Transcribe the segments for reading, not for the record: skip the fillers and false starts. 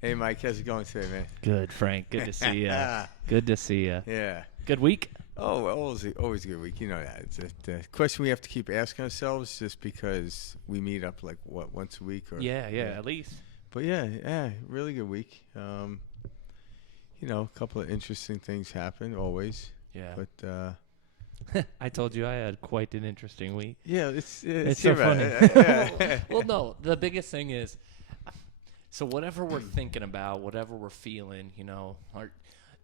Hey, Mike, how's it going today, man? Good, Frank. Good to see you. Good to see you. Yeah. Good week? Oh, well, always a good week. You know that. It's the question we have to keep asking ourselves just because we meet up like, what, once a week or, Yeah, yeah, yeah. at least. But yeah, really good week. A couple of interesting things happen always. Yeah. But, I told you I had quite an interesting week. yeah, it's It's so here, funny. yeah. Well, no, the biggest thing is so whatever we're thinking about, whatever we're feeling,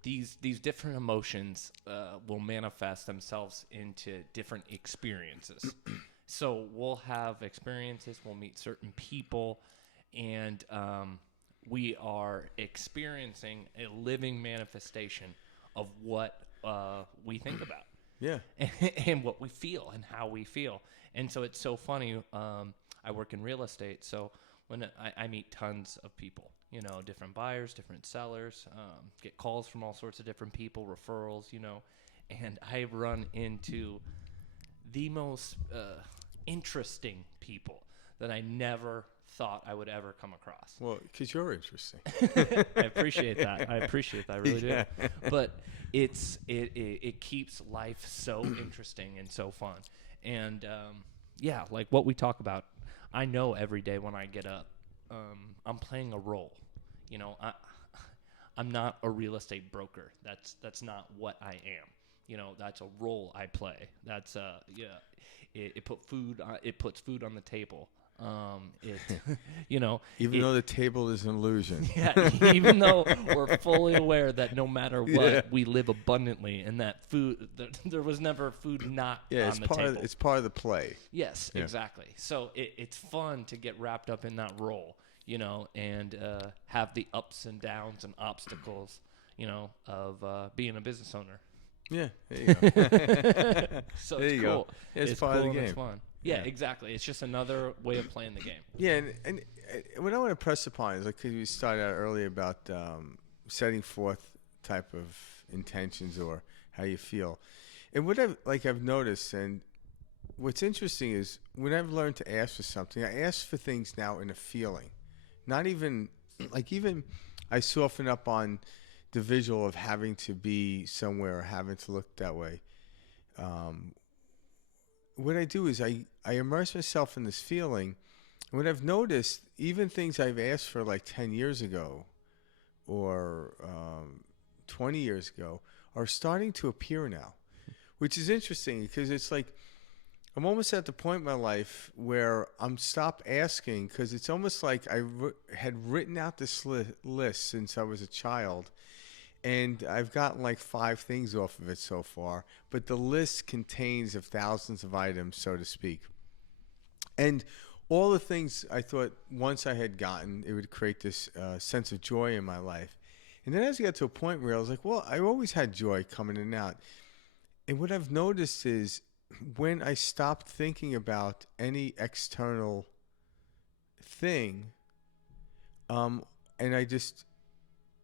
these different emotions will manifest themselves into different experiences. So we'll have experiences, we'll meet certain people, and we are experiencing a living manifestation of what we think about Yeah. and what we feel and how we feel. And so it's so funny. I work in real estate, so when I meet tons of people, different buyers, different sellers, get calls from all sorts of different people, referrals, and I've run into the most interesting people that I never thought I would ever come across. Well, because you're interesting. I appreciate that. I appreciate that. I really Yeah. do. But it keeps life so interesting and so fun. And yeah, like what we talk about, I know every day when I get up, I'm playing a role. I'm not a real estate broker. That's not what I am. That's a role I play. That's yeah. It puts food on the table. It, Even though the table is an illusion. yeah, even though we're fully aware that no matter what, Yeah. we live abundantly, and that there was never food not Yeah, on the table. it's part of the play. Yes, Yeah. exactly. So it's fun to get wrapped up in that role, and have the ups and downs and obstacles, of being a business owner. Yeah, there you go. So There it's you cool. go. It's It's part of cool the and it's game. fun. Yeah, Yeah. exactly. It's just another way of playing the game. Yeah, and what I want to press upon is like 'cause we started out earlier about setting forth type of intentions or how you feel, and what I've noticed, and what's interesting is when I've learned to ask for something, I ask for things now in a feeling, not even even I soften up on the visual of having to be somewhere or having to look that way. Um, what I do is I immerse myself in this feeling. And what I've noticed, even things I've asked for like 10 years ago or 20 years ago, are starting to appear now, which is interesting because it's like I'm almost at the point in my life where I'm stopped asking because it's almost like had written out this list since I was a child. And I've gotten like 5 things off of it so far, but the list contains of thousands of items, so to speak. And all the things I thought once I had gotten, it would create this sense of joy in my life. And then as I got to a point where I was like, well, I always had joy coming in and out. And what I've noticed is when I stopped thinking about any external thing, and I just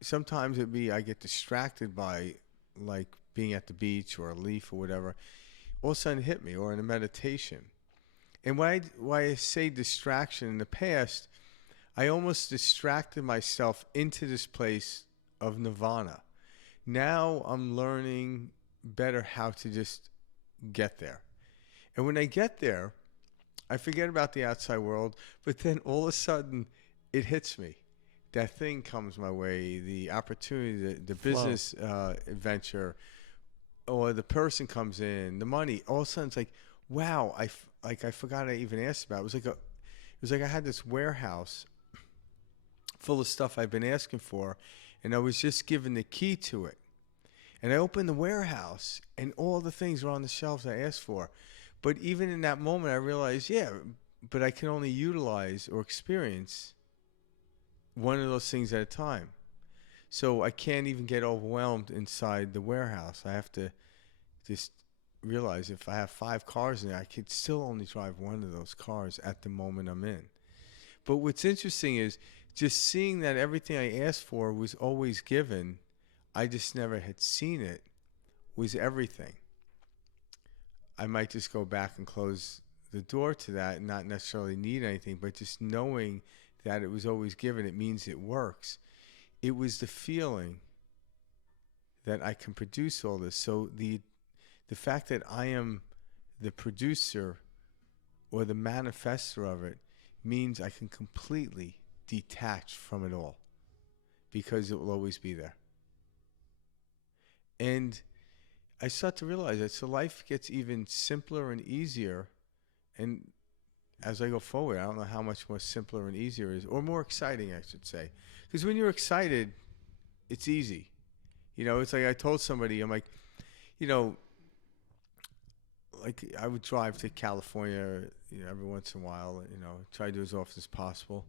sometimes I get distracted by like being at the beach or a leaf or whatever. All of a sudden it hit me, or in a meditation. And why I say distraction in the past, I almost distracted myself into this place of nirvana. Now I'm learning better how to just get there. And when I get there, I forget about the outside world, but then all of a sudden it hits me. That thing comes my way, the opportunity, the Flow. business venture, or the person comes in, the money. All of a sudden, it's like, wow! I forgot I even asked about it. It was like I had this warehouse full of stuff I've been asking for, and I was just given the key to it. And I opened the warehouse, and all the things were on the shelves I asked for. But even in that moment, I realized, yeah, but I can only utilize or experience one of those things at a time. So I can't even get overwhelmed inside the warehouse. I have to just realize if I have 5 cars in there, I could still only drive one of those cars at the moment I'm in. But what's interesting is just seeing that everything I asked for was always given. I just never had seen it was everything. I might just go back and close the door to that and not necessarily need anything, but just knowing that it was always given, it means it works. it was the feeling that I can produce all this. So the fact that I am the producer or the manifester of it means I can completely detach from it all because it will always be there. And I start to realize that so life gets even simpler and easier. And as I go forward, I don't know how much more simpler and easier it is, or more exciting, I should say. Because when you're excited, it's easy. You know, it's like I told somebody, I'm like, you know, like I would drive to California, you know, every once in a while, you know, try to do as often as possible.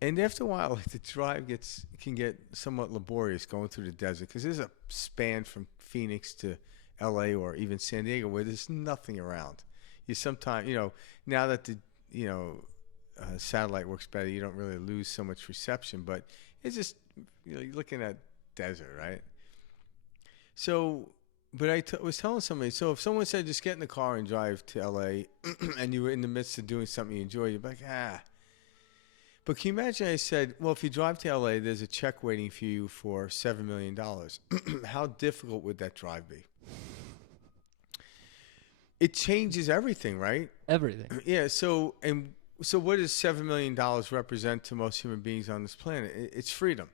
And after a while, like the drive can get somewhat laborious going through the desert because there's a span from Phoenix to LA or even San Diego where there's nothing around. You sometimes, you know, now that the, you know, satellite works better, you don't really lose so much reception, but it's just, you know, you're looking at desert, right? So, but I was telling somebody, so if someone said just get in the car and drive to LA and you were in the midst of doing something you enjoy, you'd be like, ah. But can you imagine I said, well, if you drive to LA, there's a check waiting for you for $7 million. How difficult would that drive be? It changes everything, right? Everything. Yeah. So what does $7 million represent to most human beings on this planet? It's freedom.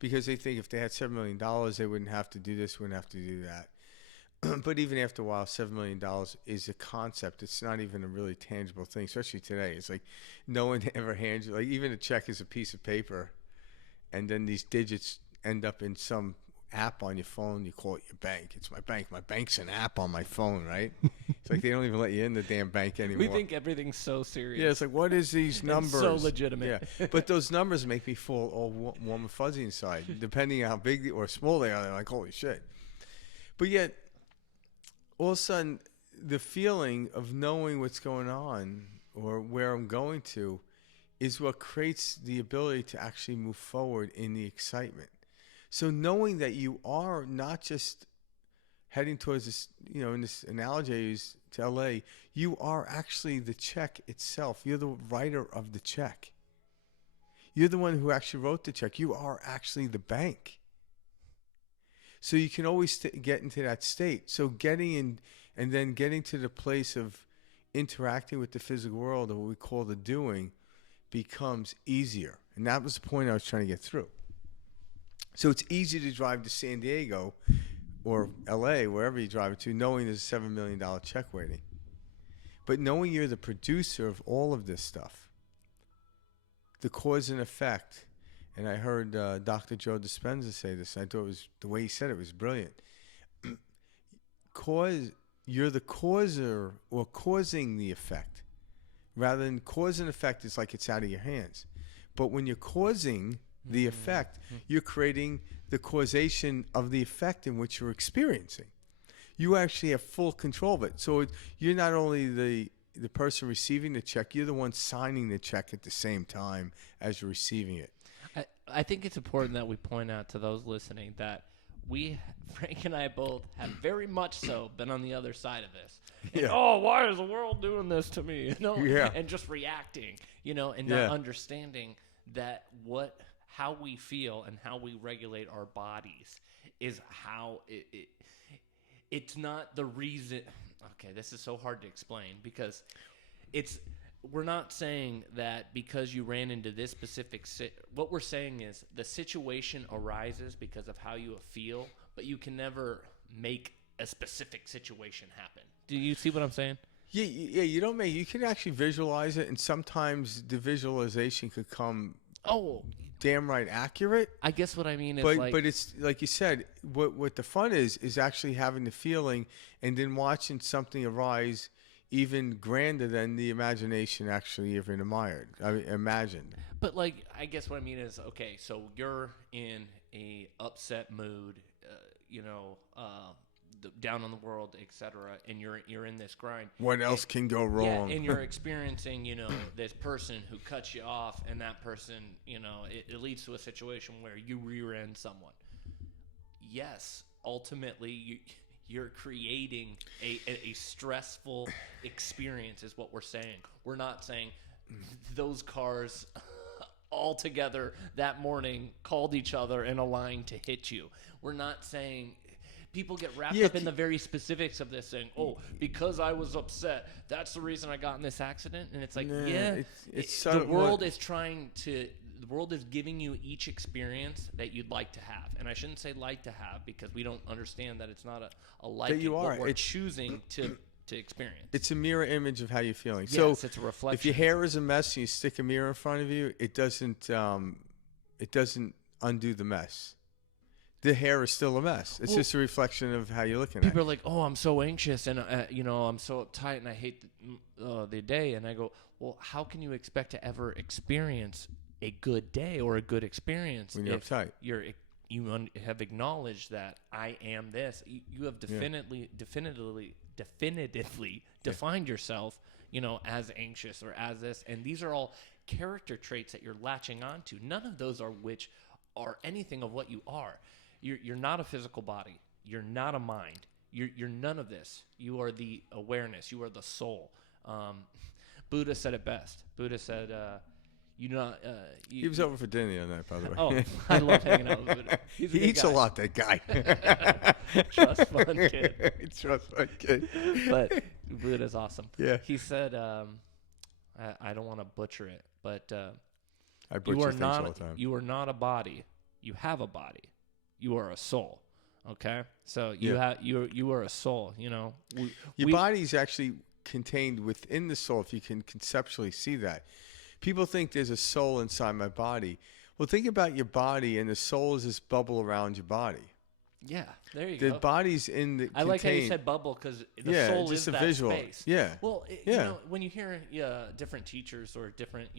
Because they think if they had $7 million, they wouldn't have to do this, wouldn't have to do that. But even after a while, $7 million is a concept. It's not even a really tangible thing, especially today. It's like no one ever hands you, like even a check is a piece of paper, and then these digits end up in some app on your phone. You call it your bank. It's my bank. My bank's an app on my phone, right? It's like they don't even let you in the damn bank anymore. We think everything's so serious. Yeah, it's like, what is these numbers? So legitimate. Yeah, but those numbers make me feel all warm and fuzzy inside. Depending on how big or small they are, they're like, holy shit. But yet, all of a sudden, the feeling of knowing what's going on or where I'm going to is what creates the ability to actually move forward in the excitement. So knowing that you are not just heading towards this, you know, in this analogy I use to LA, you are actually the check itself. You're the writer of the check. You're the one who actually wrote the check. You are actually the bank. So you can always get into that state. So getting in and then getting to the place of interacting with the physical world, or what we call the doing, becomes easier. And that was the point I was trying to get through. So it's easy to drive to San Diego or LA, wherever you drive it to, knowing there's a $7 million check waiting. But knowing you're the producer of all of this stuff, the cause and effect. And I heard Dr. Joe Dispenza say this. I thought it was, the way he said it was brilliant. You're the causer or causing the effect. Rather than cause and effect, it's like it's out of your hands. But when you're causing the effect, you're creating the causation of the effect in which you're experiencing. You actually have full control of it. So you're not only the person receiving the check, you're the one signing the check at the same time as you're receiving it. I think it's important that we point out to those listening that Frank and I both have very much so been on the other side of this. And, Yeah. oh, why is the world doing this to me? You know, Yeah. and just reacting, you know, and Yeah. not understanding that how we feel and how we regulate our bodies is how it's not the reason. Okay, this is so hard to explain because we're not saying that because you ran into this specific what we're saying is the situation arises because of how you feel, but you can never make a specific situation happen. Do you see what I'm saying? Yeah, you can actually visualize it, and sometimes the visualization could come damn right accurate. I guess what I mean is but it's like you said, what the fun is actually having the feeling and then watching something arise even grander than the imagination actually even imagined. But like, I guess what I mean is, okay, so you're in a upset mood, down on the world, etc., and you're in this grind. What else can go wrong? Yeah, and you're experiencing, this person who cuts you off, and that person, it leads to a situation where you rear-end someone. Yes, ultimately, you're creating a stressful experience is what we're saying. We're not saying those cars all together that morning, called each other in a line to hit you. We're not saying. People get wrapped up in the very specifics of this, saying, "Oh, because I was upset, that's the reason I got in this accident." And it's like, the world is trying to. The world is giving you each experience that you'd like to have, and I shouldn't say like to have because we don't understand that it's not a like. That you are. But we're choosing to experience. It's a mirror image of how you're feeling. Yes, so it's a reflection. If your hair is a mess and you stick a mirror in front of you, it doesn't undo the mess. The hair is still a mess. It's just a reflection of how you're looking at it. People are like, "Oh, I'm so anxious and I'm so uptight and I hate the day." And I go, "Well, how can you expect to ever experience a good day or a good experience when you're uptight? You have acknowledged that I am this. You have definitively defined yourself, as anxious or as this. And these are all character traits that you're latching onto. None of those are anything of what you are. You're not a physical body. You're not a mind. You're none of this. You are the awareness. You are the soul. Buddha said it best. Buddha said, he was over for dinner the other night, by the way. Oh, I love hanging out with Buddha. He eats a lot, that guy. Trust fund kid. Trust fund kid. But Buddha's awesome. Yeah. He said, I don't want to butcher it, but I butcher things all the time. You are not a body. You have a body. You are a soul. Okay? So you are a soul, Your body's actually contained within the soul, if you can conceptually see that. People think there's a soul inside my body. Well, think about your body, and the soul is this bubble around your body. Yeah, there you go. The body's in the. I like how you said bubble because the soul is that visual. Space. Yeah. Well, when you hear different teachers or different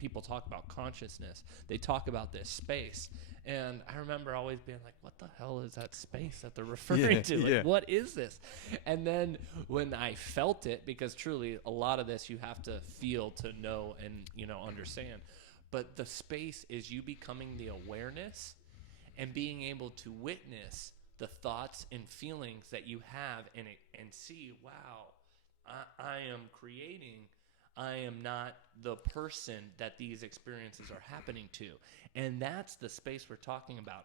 people talk about consciousness, they talk about this space. And I remember always being like, what the hell is that space that they're referring to? What is this? And then when I felt it, because truly a lot of this you have to feel to know and, understand. But the space is you becoming the awareness and being able to witness the thoughts and feelings that you have and see, wow, I am creating. I am not the person that these experiences are happening to. And that's the space we're talking about.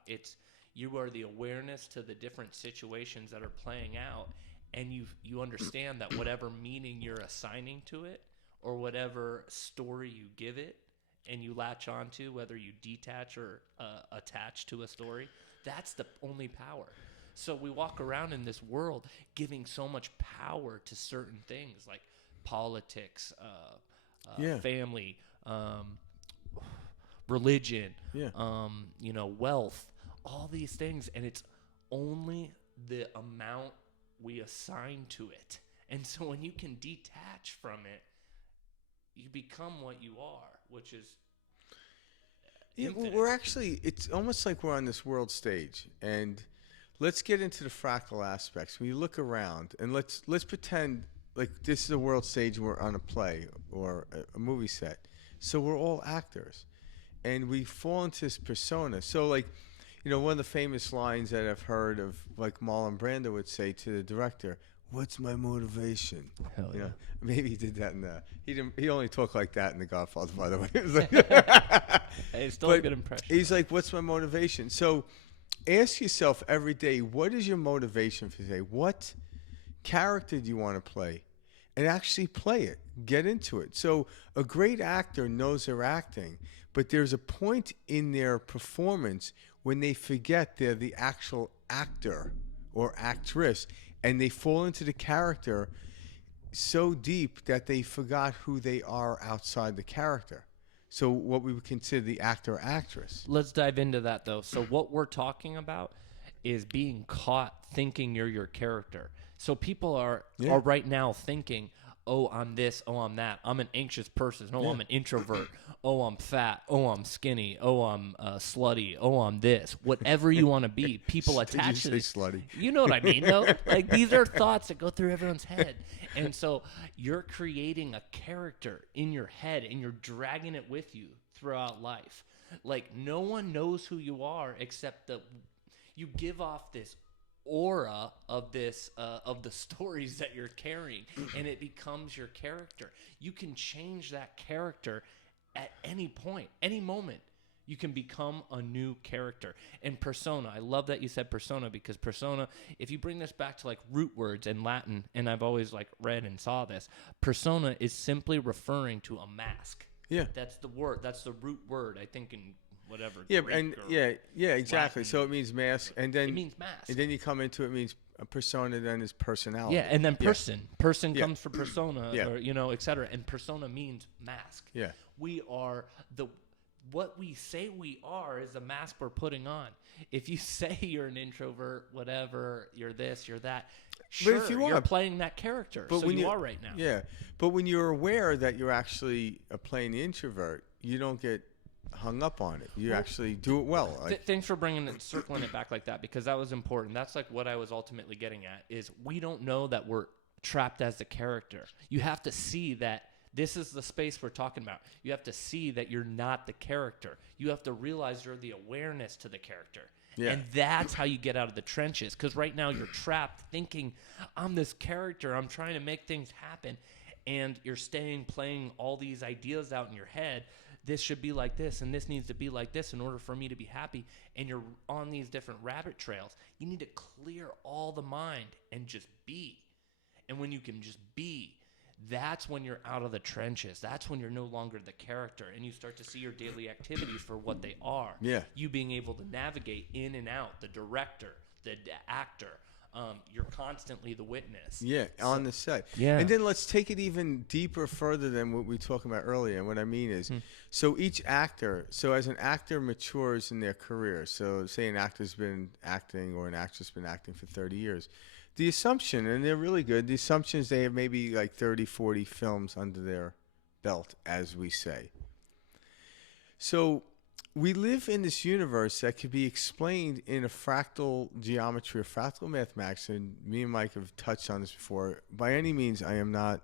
You are the awareness to the different situations that are playing out, and you understand that whatever meaning you're assigning to it or whatever story you give it and you latch onto, whether you detach or attach to a story, that's the only power. So we walk around in this world giving so much power to certain things like politics, family, religion, wealth, all these things, and it's only the amount we assign to it. And so when you can detach from it, you become what you are, which is infinite. It's almost like we're on this world stage, and let's get into the fractal aspects. When you look around, and let's pretend like this is a world stage and we're on a play or a movie set. So we're all actors, and we fall into this persona. So one of the famous lines that I've heard of, like Marlon Brando would say to the director, "What's my motivation?" Hell yeah. Maybe he did that in he only talked like that in The Godfather, by the way. It was like it's still a good impression. He's like, "What's my motivation?" So ask yourself every day, what is your motivation for today? What character do you want to play? And actually play it. Get into it. So a great actor knows they're acting, but there's a point in their performance when they forget they're the actual actor or actress, and they fall into the character so deep that they forgot who they are outside the character. So what we would consider the actor or actress. Let's dive into that, though. So what we're talking about is being caught thinking you're your character. So people are right now thinking, oh, I'm this, oh, I'm that. I'm an anxious person. Oh, I'm an introvert. Oh, I'm fat. Oh, I'm skinny. Oh, I'm slutty. Oh, I'm this. Whatever you want to be, people attach to this. Slutty? You know what I mean, though? Like, these are thoughts that go through everyone's head. And so you're creating a character in your head, and you're dragging it with you throughout life. Like, no one knows who you are except that you give off this aura of this of the stories that you're carrying, and it becomes your character. You can change that character at any point, any moment, you can become a new character. And persona, I love that you said persona, because persona, if you bring this back to like root words in Latin, and I've always like read and saw this, persona is simply referring to a mask. Yeah. That's the word. That's the root word, I think, in whatever. Yeah, Greek and or exactly. Latin. So it means mask, and then It means mask. and then you come into it means a persona, then is personality. Yeah, and then person. Person Yeah. comes for persona, Yeah. or et cetera. And persona means mask. Yeah. We are what we say we are is the mask we're putting on. If you say you're an introvert, whatever, you're this, you're that, sure, if you you're are, playing that character. but So when you are right now. Yeah, but when you're aware that you're actually playing the introvert, you don't get hung up on it. You actually do it well. Thanks for circling it back like that, because that was important. That's like what I was ultimately getting at, is we don't know that we're trapped as the character. You have to see that this is the space we're talking about. You have to see that you're not the character. You have to realize you're the awareness to the character. Yeah. And that's how you get out of the trenches. Because right now you're trapped thinking, I'm this character. I'm trying to make things happen. And you're playing all these ideas out in your head. This should be like this, and this needs to be like this in order for me to be happy. And you're on these different rabbit trails. You need to clear all the mind and just be. And when you can just be, that's when you're out of the trenches. That's when you're no longer the character, and you start to see your daily activities for what they are. Yeah. You being able to navigate in and out, the director, the actor. You're constantly the witness. Yeah, on the set. Yeah. And then let's take it even deeper further than what we were talking about earlier. And what I mean is, so each actor, so as an actor matures in their career, so say an actor's been acting or an actress been acting for 30 years, the assumption, and they're really good, the assumption is they have maybe like 30, 40 films under their belt, as we say. So we live in this universe that could be explained in a fractal geometry or fractal mathematics, and me and Mike have touched on this before. By any means, I am not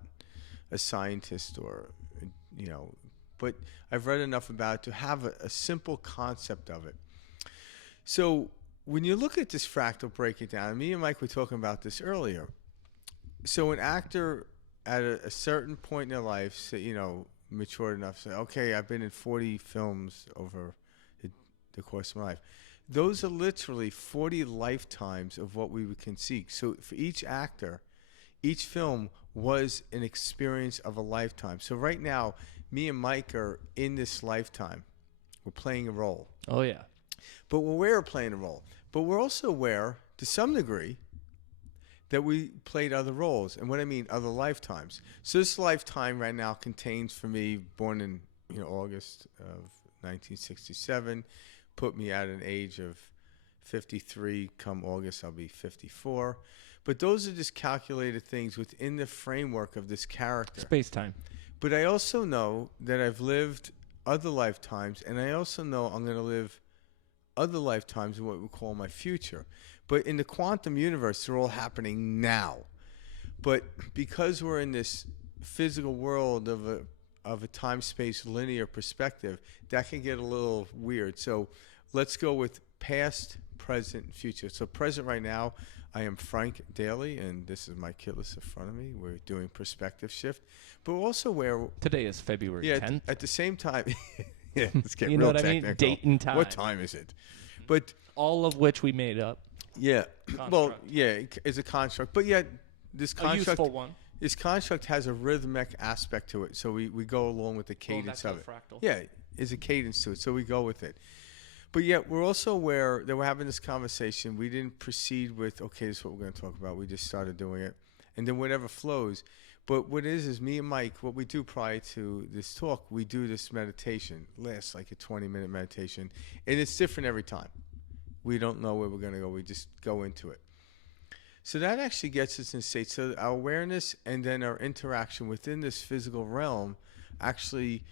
a scientist or, but I've read enough about it to have a simple concept of it. So when you look at this fractal, break it down, and me and Mike were talking about this earlier. So an actor at a certain point in their life, say, matured enough to say, okay, I've been in 40 films over the course of my life. Those are literally 40 lifetimes of what we can seek. So for each actor, each film was an experience of a lifetime. So right now, me and Mike are in this lifetime. We're playing a role. Oh, yeah. But we're aware of playing a role. But we're also aware, to some degree, that we played other roles. And what I mean, other lifetimes. So this lifetime right now contains, for me, born in August of 1967, put me at an age of 53. Come August, I'll be 54. But those are just calculated things within the framework of this character. Space-time. But I also know that I've lived other lifetimes, and I also know I'm going to live other lifetimes in what we call my future. But in the quantum universe, they're all happening now. But because we're in this physical world of a time-space linear perspective, that can get a little weird. So let's go with past, present, and future. So present right now, I am Frank Daly, and this is my kit list in front of me. We're doing perspective shift. But also where... Today is February 10th. At the same time... Yeah, let's get you real know what technical. I mean? Date and time. What time is it? But all of which we made up. Yeah. Construct. Well, yeah, it's a construct. But yet this construct, a useful one. This construct has a rhythmic aspect to it. So we go along with the cadence of it. Fractal. Yeah, there's a cadence to it. So we go with it. But yet we're also aware that we're having this conversation. We didn't proceed with, okay, this is what we're going to talk about. We just started doing it. And then whatever flows. But what it is me and Mike, what we do prior to this talk, we do this meditation. Lasts like a 20-minute meditation. And it's different every time. We don't know where we're going to go. We just go into it. So that actually gets us in state. So our awareness and then our interaction within this physical realm actually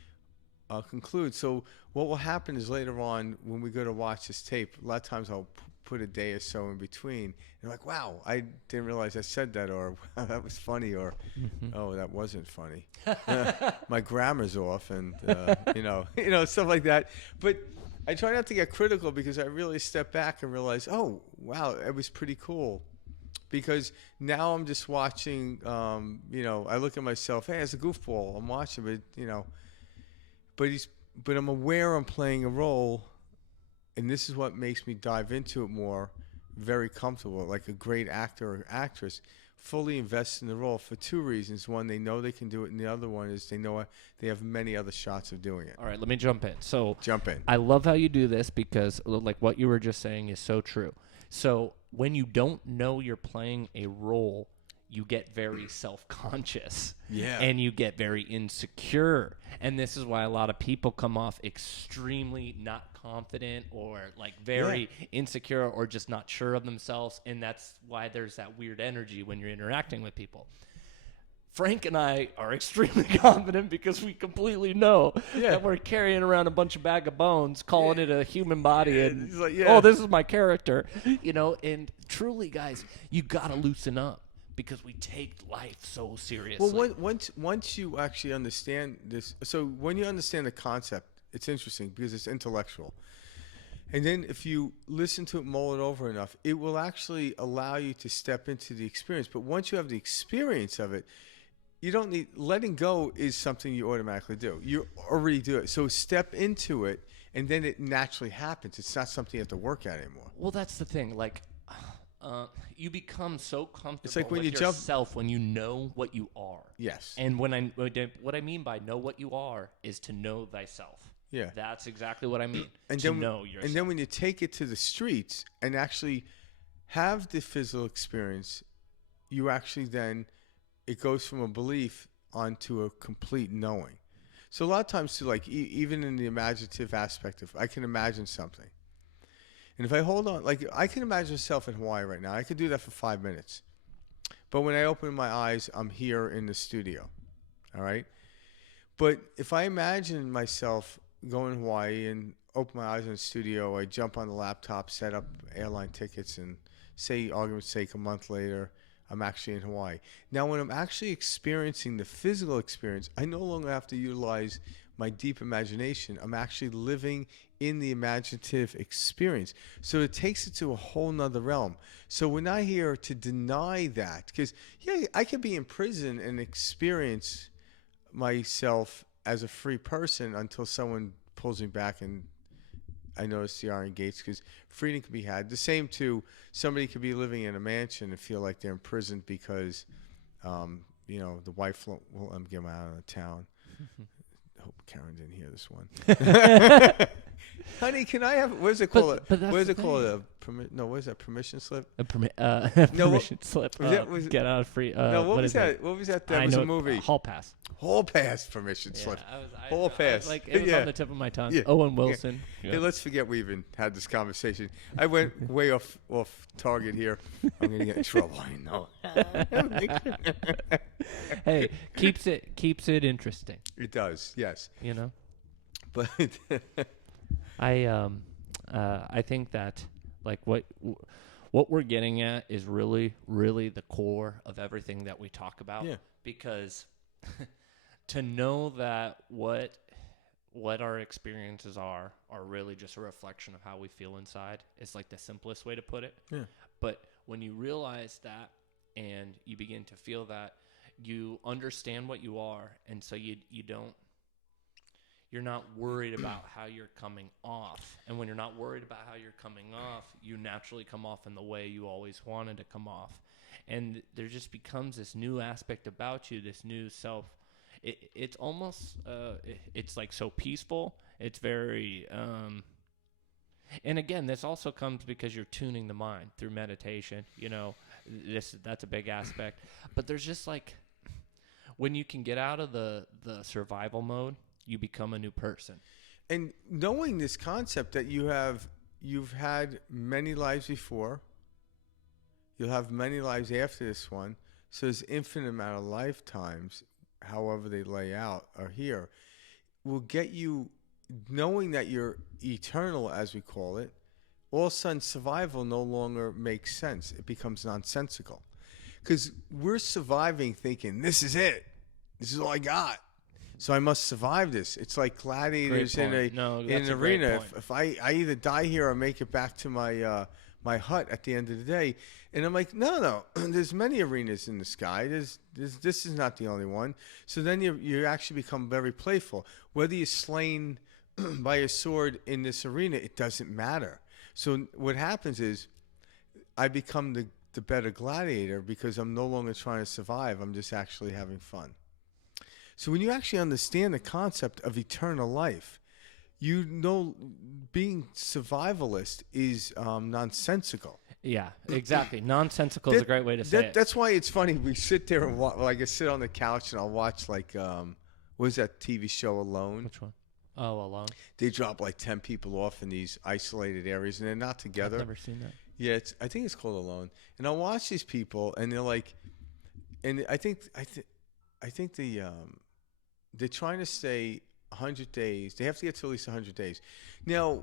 concludes. So what will happen is later on when we go to watch this tape, a lot of times I'll put a day or so in between. And like, wow, I didn't realize I said that, or that was funny, or oh, that wasn't funny. My grammar's off, and stuff like that. But I try not to get critical because I really step back and realize, oh, wow, it was pretty cool. Because now I'm just watching, I look at myself, hey, it's a goofball. I'm watching, but I'm aware I'm playing a role, and this is what makes me dive into it more, very comfortable, like a great actor or actress, fully invest in the role for two reasons. One, they know they can do it, and the other one is they know they have many other shots of doing it. All right, let me jump in. So Jump in. I love how you do this because, like, what you were just saying is so true. So when you don't know you're playing a role, you get very self-conscious. Yeah. And you get very insecure. And this is why a lot of people come off extremely not confident or like very insecure or just not sure of themselves. And that's why there's that weird energy when you're interacting with people. Frank and I are extremely confident because we completely know that we're carrying around a bunch of bag of bones, calling it a human body, and He's like, oh, this is my character, you know. And truly, guys, you gotta loosen up because we take life so seriously. Well, once you actually understand this, so when you understand the concept, it's interesting because it's intellectual. And then if you listen to it, mull it over enough, it will actually allow you to step into the experience. But once you have the experience of it, you don't need, letting go is something you automatically do. You already do it. So step into it, and then it naturally happens. It's not something you have to work at anymore. Well, that's the thing. Like, you become so comfortable It's like when with you jump- yourself when you know what you are. Yes. And what I mean by know what you are is to know thyself. Yeah. That's exactly what I mean. And to then, know yourself. and then when you take it to the streets and actually have the physical experience, you actually then, it goes from a belief onto a complete knowing. So a lot of times, too, like even in the imaginative aspect of, I can imagine something. And if I hold on, like I can imagine myself in Hawaii right now. I could do that for 5 minutes. But when I open my eyes, I'm here in the studio. All right? But if I imagine myself going to Hawaii and open my eyes in the studio, I jump on the laptop, set up airline tickets, and say, argument's sake, a month later, I'm actually in Hawaii. Now, when I'm actually experiencing the physical experience, I no longer have to utilize my deep imagination. I'm actually living in the imaginative experience. So it takes it to a whole nother realm. So we're not here to deny that. Because, yeah, I can be in prison and experience myself as a free person until someone pulls me back and I notice the iron gates, because freedom can be had. The same too, somebody could be living in a mansion and feel like they're imprisoned because, the wife won't let them get them out of town. I hope Karen didn't hear this one. Honey, can I have? What is it called? But what is it called? What is that? Permission slip? Permission slip. Get out of free. What was that? What was that? That was a movie. Hall pass. Hall pass permission slip. Hall pass. It was on the tip of my tongue. Yeah. Owen Wilson. Yeah. Hey, let's forget we even had this conversation. I went way off target here. I'm gonna get in trouble. I know. Hey, keeps it interesting. It does. Yes. You know. But I think that like what we're getting at is really, really the core of everything that we talk about. Yeah. Because to know that what our experiences are really just a reflection of how we feel inside is like the simplest way to put it. Yeah. But when you realize that and you begin to feel that, you understand what you are, and so you're not worried about how you're coming off. And when you're not worried about how you're coming off, you naturally come off in the way you always wanted to come off. And there just becomes this new aspect about you, this new self. It's almost, it's like so peaceful. It's very, and again, this also comes because you're tuning the mind through meditation. You know, that's a big aspect. But there's just like, when you can get out of the survival mode, you become a new person. And knowing this concept that you've had many lives before, you'll have many lives after this one, so there's infinite amount of lifetimes, however they lay out, are here, will get you knowing that you're eternal, as we call it. All of a sudden, survival no longer makes sense. It becomes nonsensical. Because we're surviving thinking, this is it. This is all I got. So I must survive this. It's like gladiators in an arena. If I either die here or make it back to my my hut at the end of the day. And I'm like, no. There's many arenas in the sky. This is not the only one. So then you actually become very playful. Whether you're slain by a sword in this arena, it doesn't matter. So what happens is I become the better gladiator because I'm no longer trying to survive. I'm just actually having fun. So when you actually understand the concept of eternal life, you know being survivalist is nonsensical. Yeah, exactly. Nonsensical is a great way to say it. That's why it's funny. We sit there and watch, like I sit on the couch and I'll watch like what is that TV show Alone? Which one? Oh, Alone. They drop like 10 people off in these isolated areas and they're not together. I've never seen that. Yeah, I think it's called Alone. And I'll watch these people and they're like, and I think they're trying to stay 100 days. They have to get to at least 100 days. Now,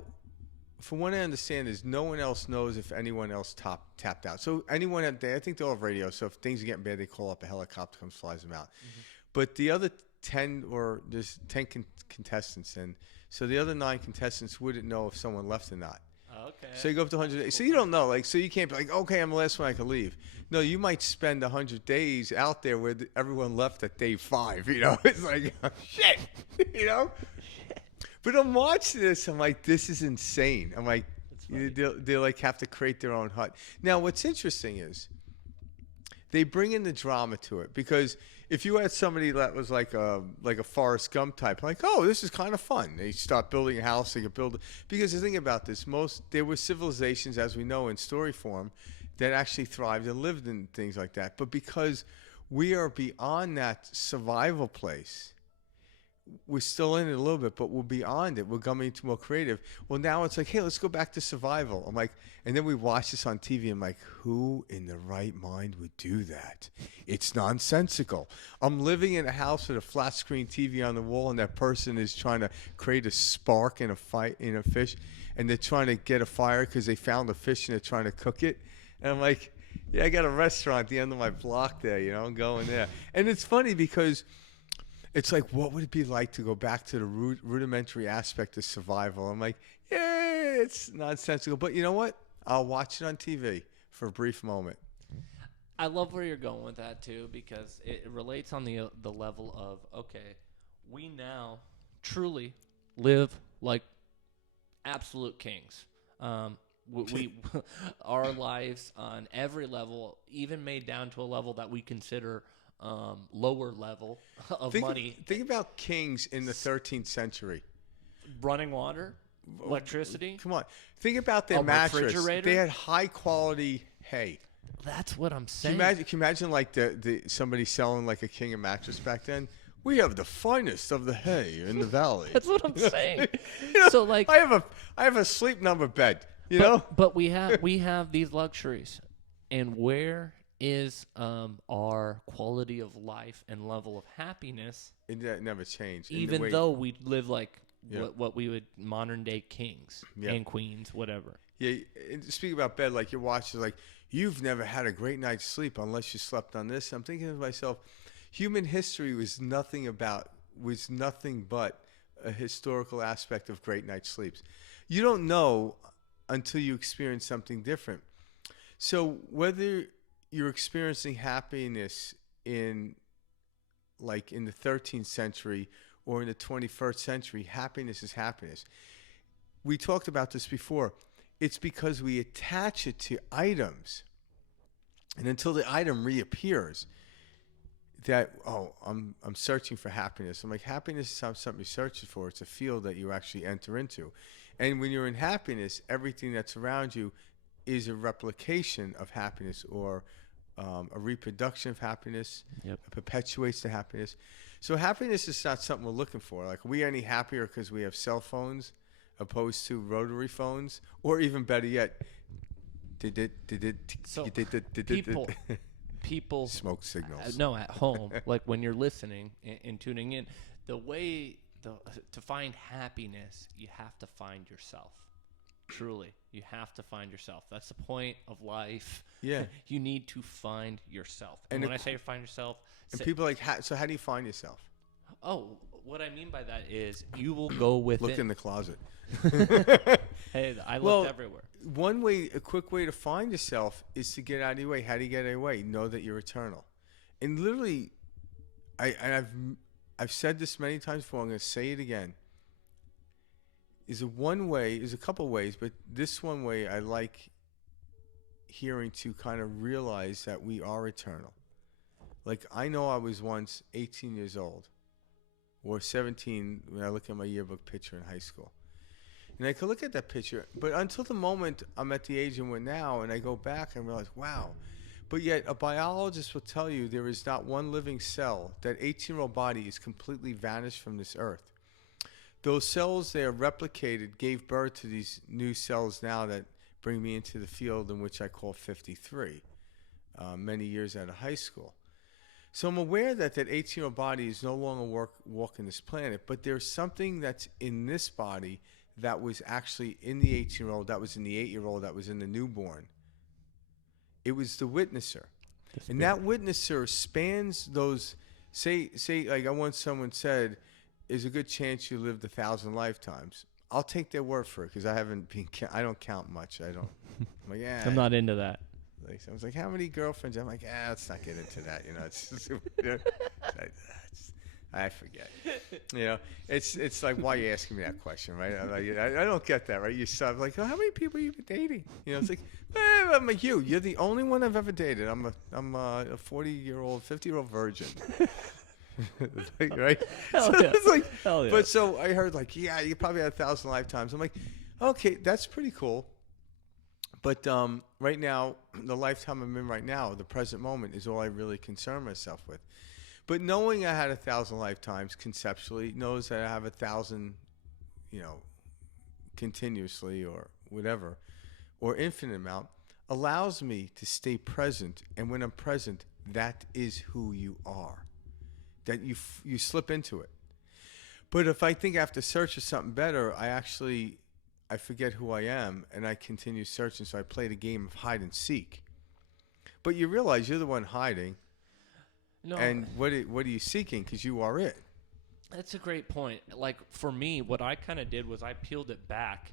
from what I understand is no one else knows if anyone else tapped out. So anyone, I think they all have radio. So if things are getting bad, they call up a helicopter, comes, flies them out. Mm-hmm. But the other 10, or there's 10 contestants, and so the other 9 contestants wouldn't know if someone left or not. Okay. So you go up to 100 days. So you don't know, like, so you can't be like, okay, I'm the last one, I can leave. No, you might spend 100 days out there where everyone left at day 5. You know, it's like shit. You know. But I'm watching this. I'm like, this is insane. I'm like, they like have to create their own hut. Now, what's interesting is they bring in the drama to it, because if you had somebody that was like a Forrest Gump type, like, oh, this is kind of fun. They start building a house. They could build, because the thing about this, there were civilizations, as we know in story form, that actually thrived and lived in things like that. But because we are beyond that survival place, we're still in it a little bit, but we're beyond it. We're coming to more creative. Well, now it's like, hey, let's go back to survival. I'm like, and then we watch this on TV. I'm like, who in the right mind would do that? It's nonsensical. I'm living in a house with a flat screen TV on the wall, and that person is trying to create a spark in a fight in a fish, and they're trying to get a fire because they found a fish and they're trying to cook it. And I'm like, yeah, I got a restaurant at the end of my block there, you know, I'm going there. And it's funny because it's like, what would it be like to go back to the rudimentary aspect of survival? I'm like, yeah, it's nonsensical. But you know what? I'll watch it on TV for a brief moment. I love where you're going with that, too, because it relates on the level of, okay, we now truly live like absolute kings. We our lives on every level, even made down to a level that we consider lower level of money. Think about kings in the 13th century. Running water, electricity. Come on. Think about their mattress. Refrigerator. They had high quality hay. That's what I'm saying. Can you imagine like somebody selling like a king of mattress back then? We have the finest of the hay in the valley. That's what I'm saying. You know, so like I have a sleep number bed. You know? But we have these luxuries, and where is our quality of life and level of happiness? It never changed. Even though we live like what we would modern day kings and queens, whatever. Yeah. Speaking about bed, like your watch is like, you've never had a great night's sleep unless you slept on this. I'm thinking to myself, human history was nothing but a historical aspect of great night sleeps. You don't know until you experience something different. So whether you're experiencing happiness in the 13th century or in the 21st century, happiness is happiness. We talked about this before. It's because we attach it to items. And until the item reappears, that, I'm searching for happiness. I'm like, happiness is not something you're searching for. It's a field that you actually enter into. And when you're in happiness, everything that's around you is a replication of happiness, or a reproduction of happiness. Yep. It perpetuates the happiness. So happiness is not something we're looking for. Like, are we any happier because we have cell phones opposed to rotary phones? Or even better yet, people smoke signals. No, at home, like when you're listening and tuning in, to find happiness, you have to find yourself. Truly, you have to find yourself. That's the point of life. Yeah, you need to find yourself. And when I say find yourself, people are like, so how do you find yourself? Oh, what I mean by that is you will go with Look in the closet. Hey, I looked everywhere. A quick way to find yourself is to get out of your way. How do you get out of your way? Know that you're eternal. And literally, I've said this many times before. I'm going to say it again. is a one way, is a couple ways, but this one way I like hearing to kind of realize that we are eternal. Like I know I was once 18 years old or 17 when I look at my yearbook picture in high school. And I could look at that picture, but until the moment I'm at the age I'm in now and I go back and realize, wow. But yet a biologist will tell you there is not one living cell. That 18-year-old body is completely vanished from this earth. Those cells there replicated, gave birth to these new cells now that bring me into the field in which I call 53, many years out of high school. So I'm aware that that 18-year-old body is no longer walking this planet, but there's something that's in this body that was actually in the 18-year-old, that was in the 8-year-old, that was in the newborn. It was the witnesser. And that witnesser spans those, say like I once someone said, there's a good chance you lived 1,000 lifetimes. I'll take their word for it because I don't count much. I'm like, yeah. I'm not into that. Like, I was like, how many girlfriends? I'm like, let's not get into that. You know, it's just, I forget. You know, it's like, why are you asking me that question, right? I don't get that, right? You sub like, oh, how many people you been dating? You know, it's like, I'm like you. You're the only one I've ever dated. I'm a 40-year-old, 50-year-old virgin. Right? Hell So yeah. it's like, Hell yeah. but so I heard like, yeah, you probably had 1,000 lifetimes. I'm like, okay, that's pretty cool. But right now, the lifetime I'm in right now, the present moment, is all I really concern myself with. But knowing I had 1,000 lifetimes conceptually, knows that I have 1,000, continuously or whatever, or infinite amount, allows me to stay present. And when I'm present, that is who you are. That you slip into it. But if I think I have to search for something better, I forget who I am, and I continue searching, so I play the game of hide and seek. But you realize you're the one hiding, No, and what are you seeking? Because you are it. that's a great point. Like, for me, what I kind of did was I peeled it back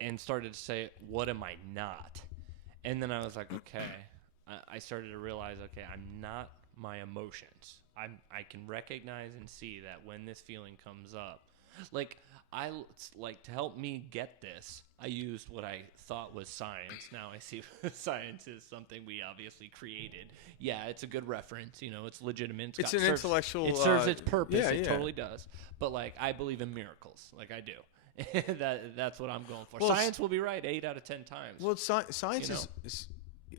and started to say, what am I not? And then I was like, okay. I started to realize, okay, I'm not my emotions. I can recognize and see that when this feeling comes up, to help me get this, I used what I thought was science. Now I see science is something we obviously created. Yeah, it's a good reference. It's legitimate. It's an intellectual. It serves its purpose. Yeah, it yeah. totally does. But I believe in miracles. I do. That's what I'm going for. Well, Science will be right 8 out of 10 times. Well, science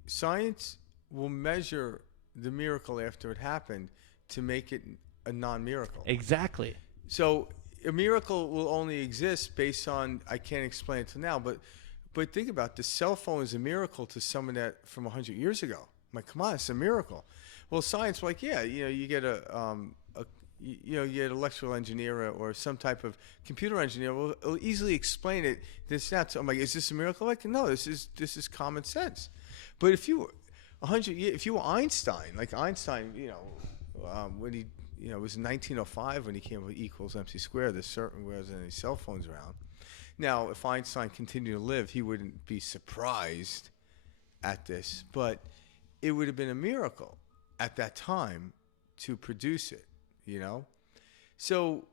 science will measure the miracle after it happened to make it a non-miracle. Exactly. So a miracle will only exist based on, I can't explain it to now, but think about it, the cell phone is a miracle to someone that from 100 years ago. I'm like, come on, it's a miracle. Well, science, you get you get an electrical engineer or some type of computer engineer will easily explain it. I'm like, is this a miracle? Like, no, this is common sense. But if you were Einstein, like Einstein, when he, it was in 1905 when he came up with E equals MC squared. There certainly wasn't any cell phones around. Now, if Einstein continued to live, he wouldn't be surprised at this, but it would have been a miracle at that time to produce it, So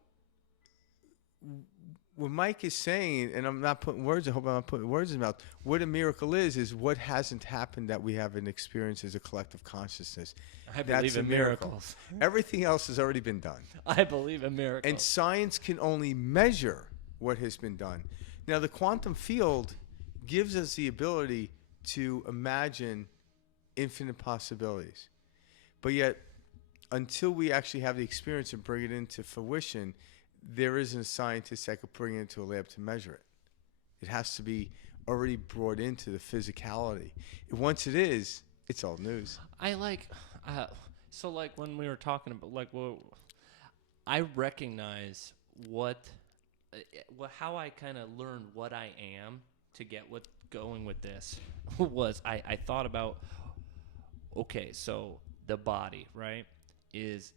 what Mike is saying, and I'm not putting words, I hope I'm not putting words in his mouth, what a miracle is what hasn't happened that we haven't experienced as a collective consciousness. I believe in miracles. Everything else has already been done. I believe in miracles. And science can only measure what has been done. Now, the quantum field gives us the ability to imagine infinite possibilities. But yet, until we actually have the experience and bring it into fruition, there isn't a scientist that could bring it into a lab to measure it. It has to be already brought into the physicality. And once it is, it's old news. When we were talking about, I recognize how I kind of learned what I am to get going with this was I thought about, okay, so the body, right? Is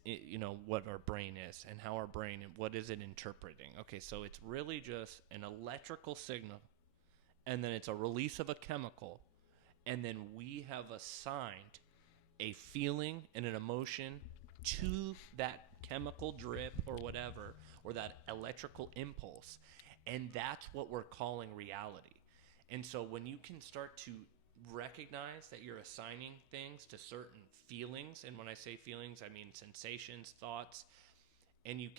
what our brain is and how our brain and what is it interpreting. Okay, so it's really just an electrical signal, and then it's a release of a chemical, and then we have assigned a feeling and an emotion to that chemical drip or whatever, or that electrical impulse, And that's what we're calling reality. And so when you can start to recognize that you're assigning things to certain feelings, and when I say feelings, I mean sensations, thoughts, and you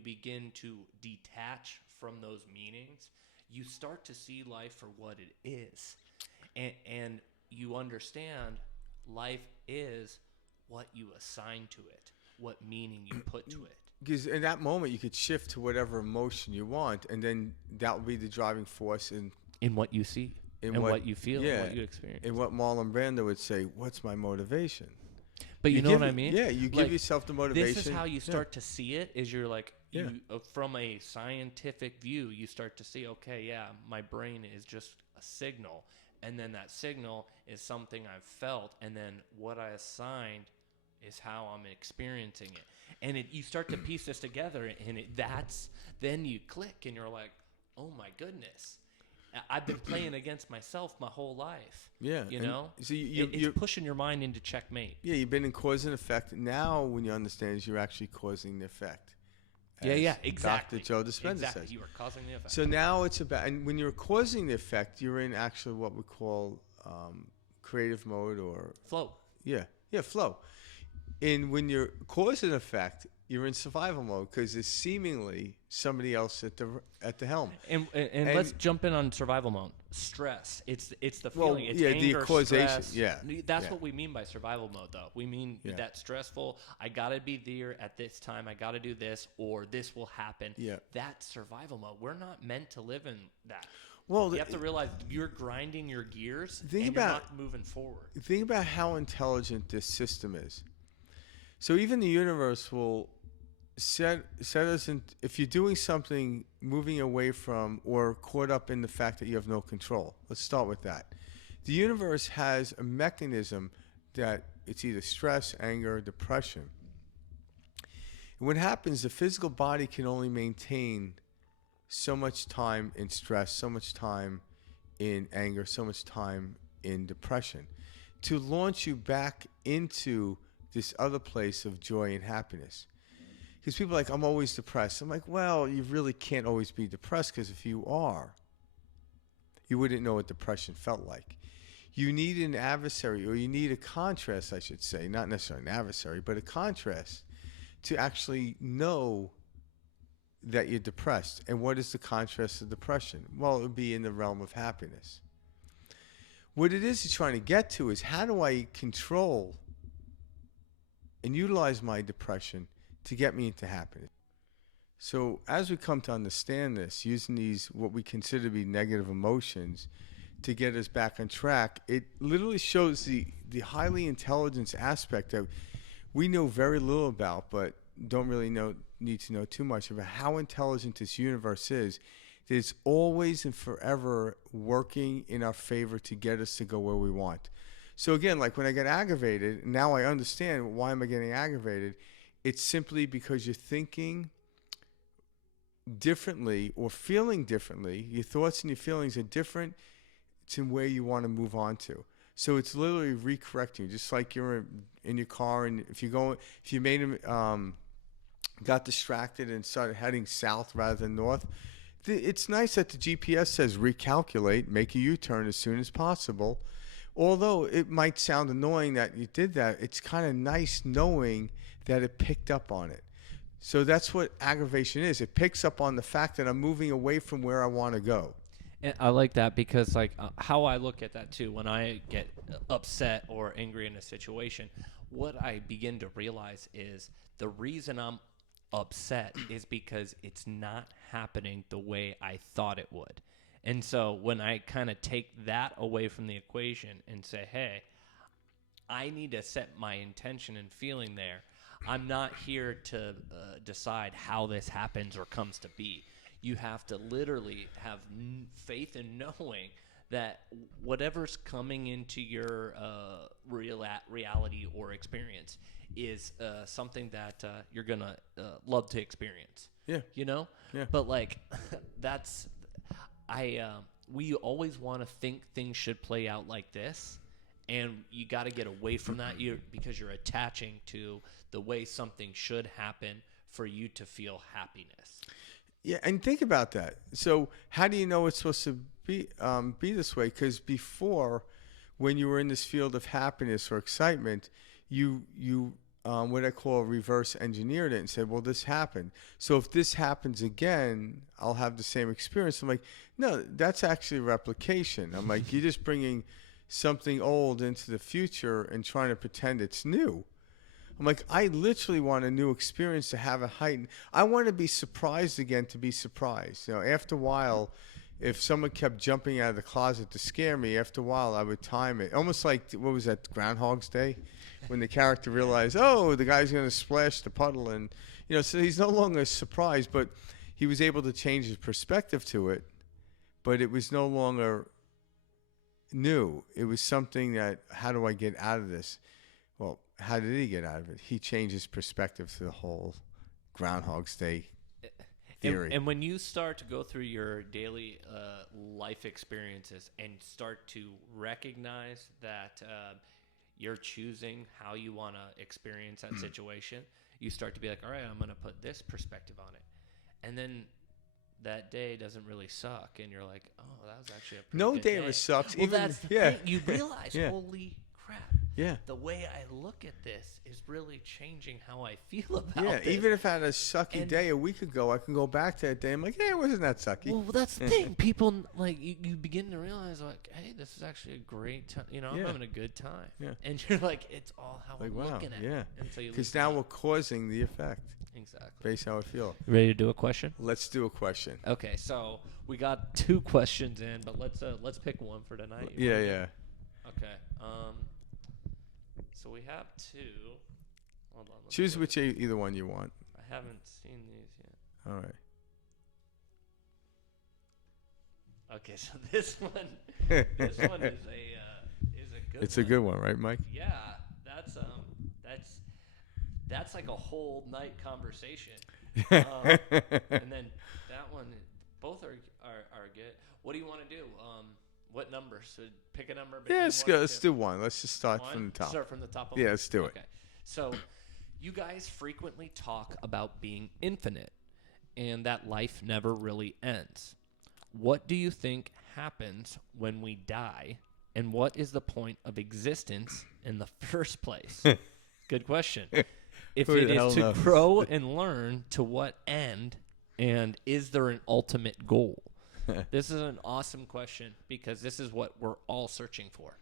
begin to detach from those meanings, you start to see life for what it is. And you understand life is what you assign to it, what meaning you put to it. Because in that moment, you could shift to whatever emotion you want, and then that will be the driving force in what you see, and what you feel, and what you experience. And what Marlon Brando would say, what's my motivation? But you know what I mean? Yeah, you give yourself the motivation. This is how you start to see it, is you're like, from a scientific view, you start to see, okay, yeah, my brain is just a signal. And then that signal is something I've felt. And then what I assigned is how I'm experiencing it. And you start to piece this together, and then you click, and you're like, oh my goodness. I've been playing against myself my whole life. Yeah. You know? So you're pushing your mind into checkmate. Yeah, you've been in cause and effect. Now, when you understand is you're actually causing the effect. Yeah, exactly. Dr. Joe Dispenza says. You are causing the effect. So now it's about, and when you're causing the effect, you're in actually what we call creative mode or... Flow. Yeah, flow. And when you're cause and effect, you're in survival mode because there's seemingly somebody else at the helm. And let's jump in on survival mode. Stress. It's the feeling. It's anger, the causation. Stress. Yeah. That's what we mean by survival mode, though. We mean that stressful. I gotta be there at this time. I gotta do this, or this will happen. Yeah. That's survival mode. We're not meant to live in that. Well, you have to realize you're grinding your gears and you're not moving forward. Think about how intelligent this system is. So even the universe will set us in, if you're doing something moving away from or caught up in the fact that you have no control. Let's start with that. The universe has a mechanism that it's either stress, anger, depression. And what happens, the physical body can only maintain so much time in stress, so much time in anger, so much time in depression to launch you back into this other place of joy and happiness. Because people are like, I'm always depressed. I'm like, well, you really can't always be depressed because if you are, you wouldn't know what depression felt like. You need an adversary, or you need a contrast, I should say, not necessarily an adversary, but a contrast to actually know that you're depressed. And what is the contrast of depression? Well, it would be in the realm of happiness. What it is you're trying to get to is, how do I control and utilize my depression to get me into happiness? So as we come to understand this, using these what we consider to be negative emotions to get us back on track, it literally shows the highly intelligent aspect that we know very little about, but don't really need to know too much about how intelligent this universe is. That it's always and forever working in our favor to get us to go where we want. So again, like when I get aggravated, now I understand why am I getting aggravated. It's simply because you're thinking differently or feeling differently. Your thoughts and your feelings are different to where you want to move on to. So it's literally recorrecting, just like you're in your car, and if you made him got distracted and started heading south rather than north. It's nice that the GPS says recalculate, make a U-turn as soon as possible. Although it might sound annoying that you did that, it's kind of nice knowing that it picked up on it. So that's what aggravation is. It picks up on the fact that I'm moving away from where I want to go. And I like that because, like, how I look at that too, when I get upset or angry in a situation, what I begin to realize is the reason I'm upset is because it's not happening the way I thought it would. And so when I kind of take that away from the equation and say, hey, I need to set my intention and feeling there. I'm not here to decide how this happens or comes to be. You have to literally have faith in knowing that whatever's coming into your reality or experience is something that you're going to love to experience. Yeah. You know? Yeah. But, like, that's... we always want to think things should play out like this, and you got to get away from that because you're attaching to the way something should happen for you to feel happiness. Yeah, and think about that. So, how do you know it's supposed to be this way? Because before, when you were in this field of happiness or excitement, you what I call reverse engineered it and said, "Well, this happened. So if this happens again, I'll have the same experience." I'm like, "No, that's actually replication." I'm like, "You're just bringing something old into the future and trying to pretend it's new." I'm like, I literally want a new experience to have a heightened. I want to be surprised again to be surprised. After a while, if someone kept jumping out of the closet to scare me, after a while I would time it. Almost like, what was that, Groundhog's Day? When the character realized, oh, the guy's going to splash the puddle. And, so he's no longer surprised, but he was able to change his perspective to it. But it was no longer new. It was something that, how do I get out of this? Well, how did he get out of it? He changed his perspective to the whole Groundhog's Day theory. And when you start to go through your daily life experiences and start to recognize that you're choosing how you want to experience that situation, you start to be like, all right, I'm going to put this perspective on it. And then that day doesn't really suck. And you're like, oh, that was actually a pretty good day. No day ever sucks. Well, that's the thing. You realize, holy crap. Yeah. The way I look at this is really changing how I feel about Yeah, this. even if I had a sucky day a week ago, I can go back to that day. I'm like, hey, it wasn't that sucky. Well, that's the thing. People, like, you begin to realize, like, hey, this is actually a great time. I'm having a good time. Yeah. And you're like, it's all how like, I'm wow, looking at yeah. it. Because now we're causing the effect. Exactly. Based on how I feel. Ready to do a question? Let's do a question. Okay, so we got 2 questions in, but let's pick one for tonight. Yeah. Okay. So we have 2. Hold on. Choose either one you want. I haven't seen these yet. All right. Okay, so this one is a good. It's a good one, right, Mike? Yeah, that's like a whole night conversation. And then that one, both are good. What do you want to do? What number? So pick a number. Yeah, let's do one. Let's just start from the top. Start from the top. Yeah, let's do it. Okay. So, you guys frequently talk about being infinite, and that life never really ends. What do you think happens when we die, and what is the point of existence in the first place? Good question. If it is to grow and learn, to what end, and is there an ultimate goal? This is an awesome question because this is what we're all searching for.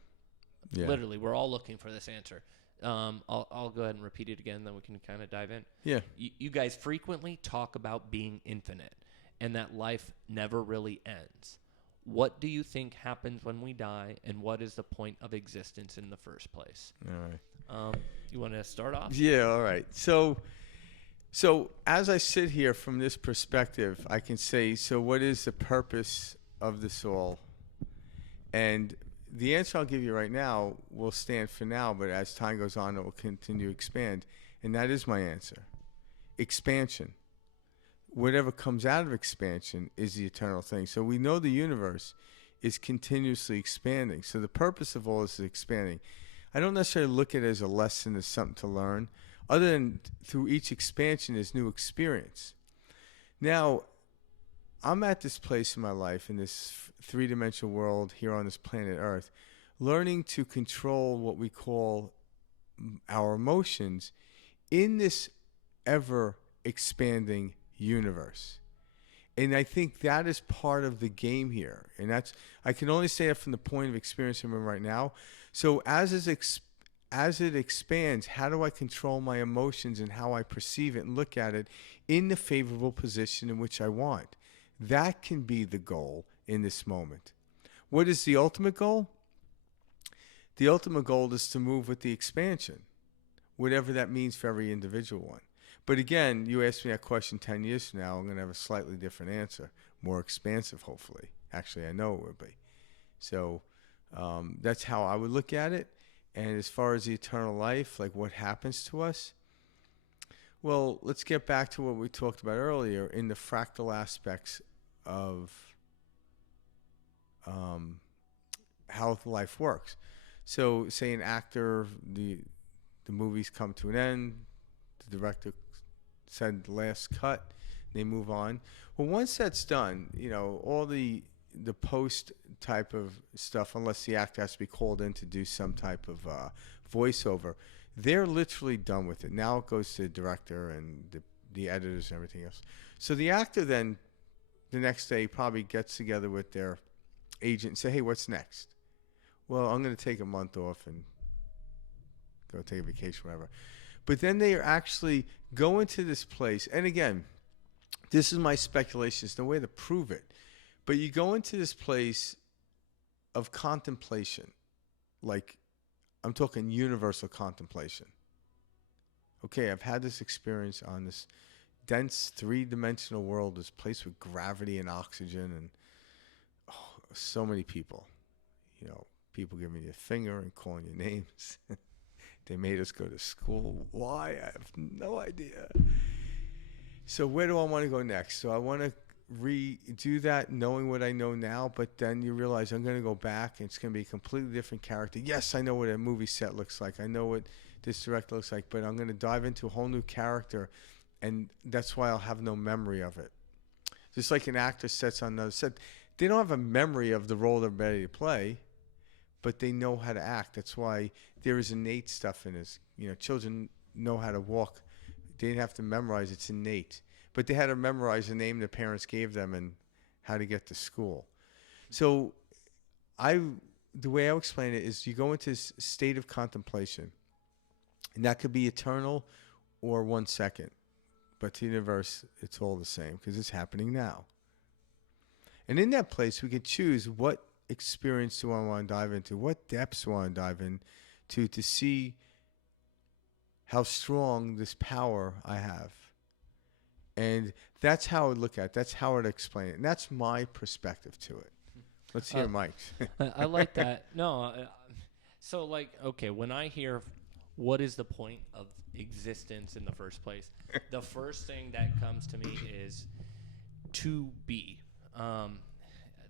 Yeah. Literally, we're all looking for this answer. I'll go ahead and repeat it again, then we can kind of dive in. Yeah. You guys frequently talk about being infinite and that life never really ends. What do you think happens when we die, and what is the point of existence in the first place? All right. You want to start off? Yeah, all right. So as I sit here from this perspective, I can say, so what is the purpose of this all? And the answer I'll give you right now will stand for now, but as time goes on, it will continue to expand. And that is my answer. Expansion. Whatever comes out of expansion is the eternal thing. So we know the universe is continuously expanding. So the purpose of all this is expanding. I don't necessarily look at it as a lesson, as something to learn, other than through each expansion is new experience. Now, I'm at this place in my life, in this three-dimensional world here on this planet Earth, learning to control what we call our emotions in this ever-expanding universe. And I think that is part of the game here. And that's, I can only say it from the point of experience I'm in right now. So as it expands, how do I control my emotions and how I perceive it and look at it in the favorable position in which I want? That can be the goal in this moment. What is the ultimate goal? The ultimate goal is to move with the expansion, whatever that means for every individual one. But again, you ask me that question 10 years from now, I'm going to have a slightly different answer, more expansive, hopefully. Actually, I know it would be. So that's how I would look at it. And as far as the eternal life, like what happens to us, well, let's get back to what we talked about earlier in the fractal aspects of how life works. So say an actor, the movies come to an end, the director said the last cut, they move on. Well, once that's done, all the post type of stuff, unless the actor has to be called in to do some type of voiceover, they're literally done with it. Now it goes to the director and the editors and everything else. So the actor then, the next day, probably gets together with their agent and say, hey, what's next? Well, I'm going to take a month off and go take a vacation, whatever. But then they are actually going to this place. And again, this is my speculation. There's no way to prove it. But you go into this place of contemplation. Like, I'm talking universal contemplation. Okay, I've had this experience on this dense three-dimensional world, this place with gravity and oxygen and so many people. People giving you a finger and calling you names. They made us go to school. Why? I have no idea. So where do I want to go next? So I want to redo that knowing what I know now, but then you realize I'm going to go back and it's going to be a completely different character. Yes, I know what a movie set looks like. I know what this director looks like, but I'm going to dive into a whole new character, and that's why I'll have no memory of it. Just like an actor sets on another set. They don't have a memory of the role they're ready to play, but they know how to act. That's why there is innate stuff in this. Children know how to walk. They didn't have to memorize. It's innate. But they had to memorize the name their parents gave them and how to get to school. So the way I explain it is you go into this state of contemplation. And that could be eternal or 1 second. But to the universe, it's all the same because it's happening now. And in that place, we can choose what experience do I want to dive into, what depths do I want to dive into to see how strong this power I have. And that's how I would look at it. That's how I'd explain it. And that's my perspective to it. Let's hear Mike's. I like that. No, so okay, when I hear what is the point of existence in the first place, the first thing that comes to me is to be.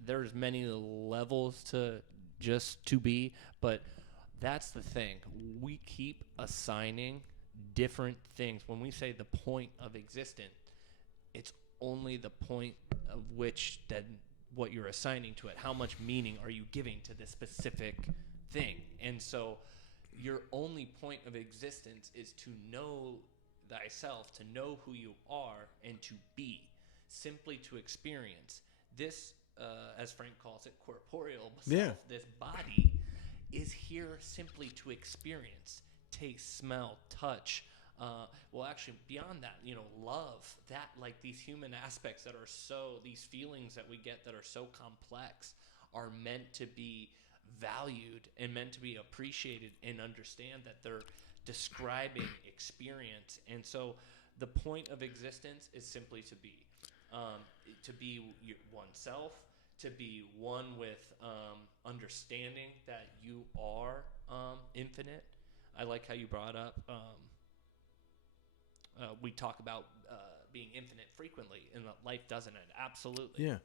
There's many levels to just to be, but that's the thing. We keep assigning different things. When we say the point of existence, it's only the point of which then what you're assigning to it. How much meaning are you giving to this specific thing? And so your only point of existence is to know thyself, to know who you are, and to be, simply to experience. This, as Frank calls it, corporeal self, this body, is here simply to experience, taste, smell, touch. Well, actually, beyond that, love, that, like these human aspects that are these feelings that we get that are so complex are meant to be valued and meant to be appreciated and understand that they're describing experience. And so the point of existence is simply to be oneself, to be one with understanding that you are infinite. I like how you brought up we talk about being infinite frequently, and life doesn't end. Absolutely. Yeah.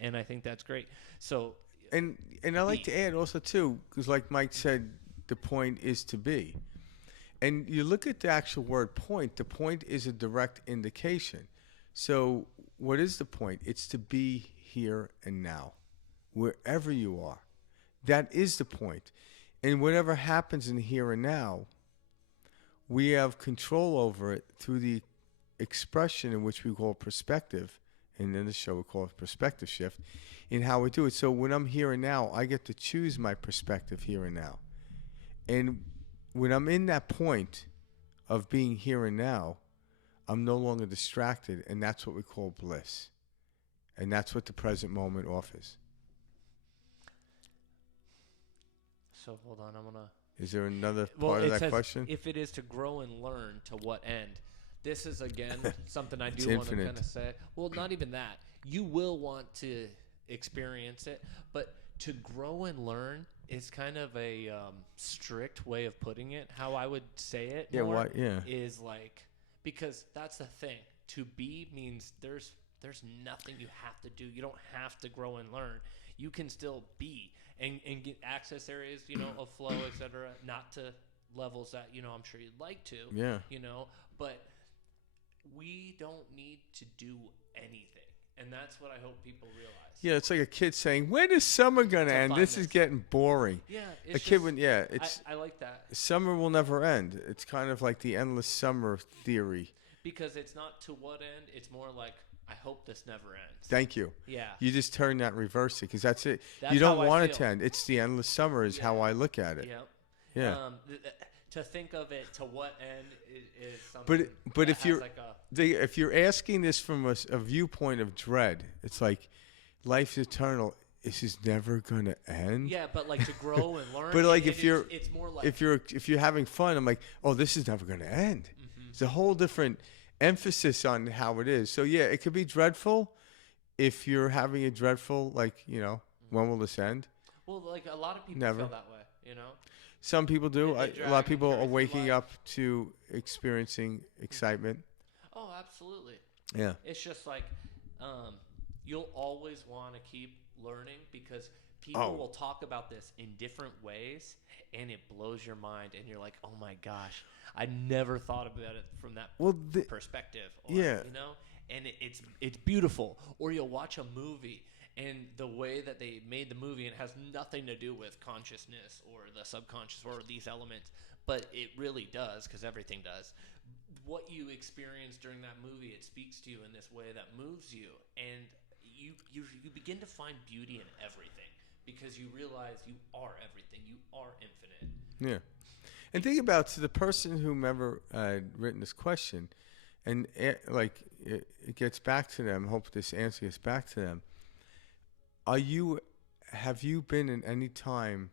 and I think that's great. So and I like to add also too, because like Mike said, the point is to be. And you look at the actual word point. The point is a direct indication. So what is the point? It's to be here and now, wherever you are. That is the point. And whatever happens in the here and now, we have control over it through the expression in which we call perspective. And in the show, we call it perspective shift in how we do it. So when I'm here and now, I get to choose my perspective here and now. And when I'm in that point of being here and now, I'm no longer distracted, and that's what we call bliss. And that's what the present moment offers. So hold on, I'm going to... Is there another part of that question? If it is to grow and learn, to what end? This is, again, something I do want to kind of say. Well, not even that. You will want to experience it, but to grow and learn is kind of a strict way of putting it. How I would say it is like, because that's the thing. To be means there's nothing you have to do. You don't have to grow and learn. You can still be and get access areas, of flow, etc. Not to levels that, I'm sure you'd like to, but we don't need to do anything. And that's what I hope people realize. Yeah, it's like a kid saying, "When is summer gonna end? This is getting boring." Yeah, A it's kid would, yeah, it's I like that. summer will never end. It's kind of like the endless summer theory. Because it's not to what end, it's more like, I hope this never ends. Thank you. Yeah. You just turn that, reverse it, because that's it. That's you don't how I want it feel. to end. It's the endless summer is how I look at it. Yeah. Yeah. To think of it to what end is something. But that if you're has like if you're asking this from a viewpoint of dread, it's like life's eternal. This is never gonna end. yeah, but like to grow and learn. But like if you're it's more like if you're having fun, I'm like, oh, this is never gonna end. Mm-hmm. It's a whole different emphasis on how it is. So yeah, it could be dreadful if you're having a dreadful, like, when will this end? well, like a lot of people Never. feel that way, Some people do. They A lot drag of people and are carry waking through life. up to experiencing excitement. Oh, absolutely. Yeah. It's just like you'll always want to keep learning because people will talk about this in different ways and it blows your mind and you're like, oh my gosh, I never thought about it from that perspective. Or, yeah. And it's beautiful. Or you'll watch a movie and the way that they made the movie, and it has nothing to do with consciousness or the subconscious or these elements, but it really does because everything does. What you experience during that movie, it speaks to you in this way that moves you, and you begin to find beauty in everything because you realize you are everything. You are infinite. Yeah. And think about the person whomever written this question, and it gets back to them. Hope this answer gets back to them. Have you been in any time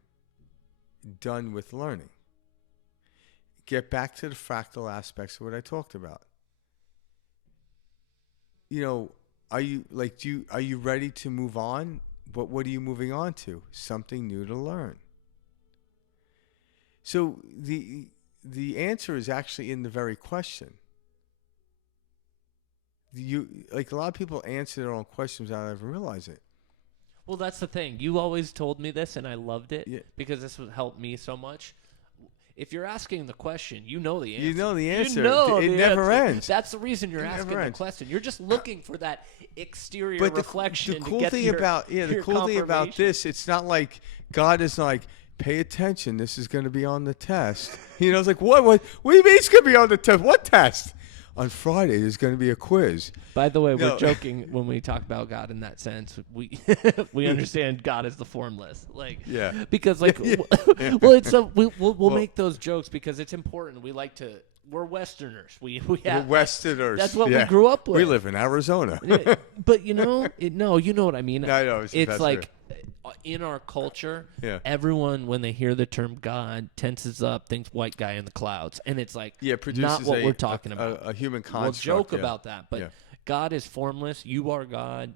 done with learning? Get back to the fractal aspects of what I talked about. Are you ready to move on? But what are you moving on to? Something new to learn. So the answer is actually in the very question. A lot of people answer their own questions without ever realizing it. Well, that's the thing. You always told me this, and I loved it because this would help me so much. If you're asking the question, you know the answer. You know the answer. It never ends. That's the reason you're asking the question. You're just looking for that exterior reflection. The cool thing about this, it's not like God is like, pay attention. This is going to be on the test. It's like what do you mean it's going to be on the test? What test? On Friday, there's going to be a quiz. By the way, we're joking when we talk about God in that sense. We we understand God as the formless, because well, it's we'll make those jokes because it's important. We're Westerners. We're Westerners. That's what we grew up with. We live in Arizona. But you know what I mean. I know. It's like in our culture, everyone when they hear the term God tenses up, thinks white guy in the clouds, and it's like not what we're talking about. A human construct. We'll joke about that, but God is formless. You are God.